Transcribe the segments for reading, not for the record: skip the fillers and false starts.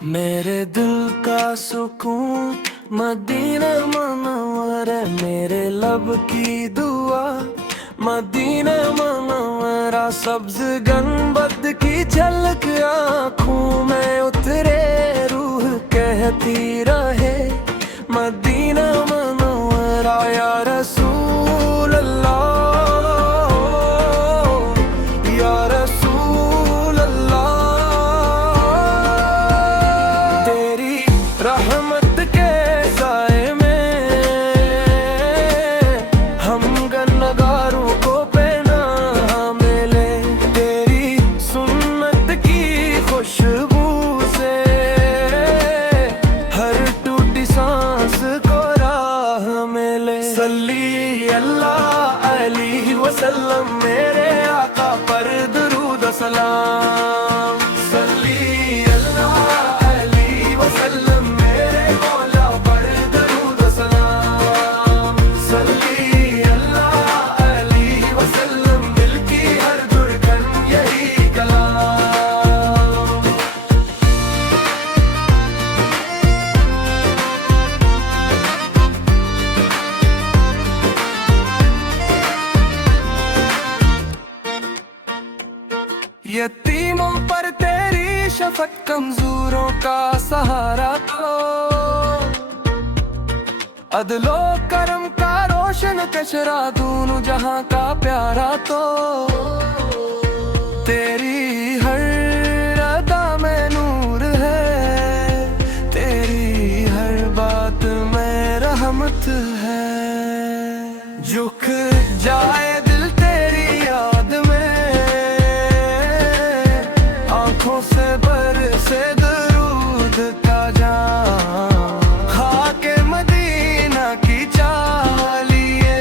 मेरे दिल का सुकून मदीना मुनव्वरा, मेरे लब की दुआ मदीना मुनव्वरा। सब्ज गंबद की झलक आँखों में उतरे, रूह कहती रहे मदीना मुनव्वरा। या रसूल अल्लाह, या रसूल अल्लाह, तेरी रहमत के साए में हम गुनहगारों को पहना मिले। तेरी सुन्नत की खुशबू से हर टूटी सांस को राह मिले। सल्ली अल्लाह अलैहि वसल्लम, मेरे आका पर दुरूद सलाम। सल्ली अल्लाह अलैहि वसल्लम, मेरे मौला पर दुरूद सलाम। सल्ली अल्लाह अलैहि वसल्लम, दिल की हर धड़कन यही कलाम। यतीमों पर तेरी शफक़त, कमजोरों का सहारा तो अदलो करम का रोशन कचरा, दोनों जहां का प्यारा तो। तेरी हर अदा में नूर है, तेरी हर बात में रहमत है। झुक जाए दिल तेरी याद में, आँखों से बरसे दरूद का जाम। खाके मदीना की चाह लिए,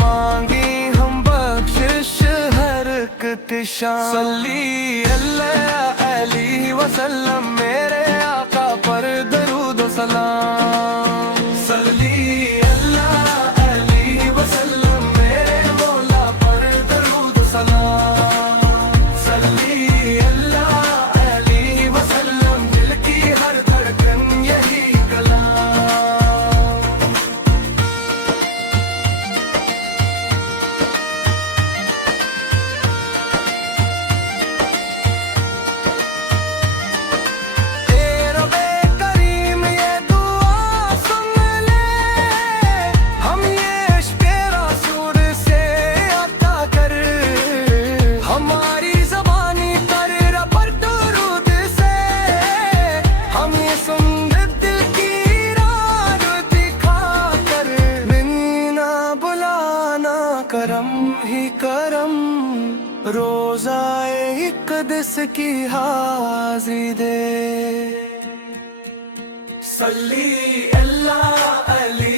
मांगी हम बख्शिश हर एक शाम। सल्ली अल्लाह अलैहि वसल्लम, मेरे आका पर दरूद सलाम। सल्ली अल्लाह अलैहि वसल्लम, मेरे मौला पर दरूद सलाम। सल्ली अल्लाह अलैहि वसल्लम, दिल की हर धड़कन यही कलाम। ए रब्बे करीम ये दुआ सुन ले, हम ये इश्क़े रसूल से अता कर। हमारी ज़बानी पर रबर दुरूद से, हम ये सुन दिल की राग दिखा कर। बिना बुलाना करम ही करम, रोज़ाए इक़दस की हाज़री दे। सल्ली अल्लाह अलैहि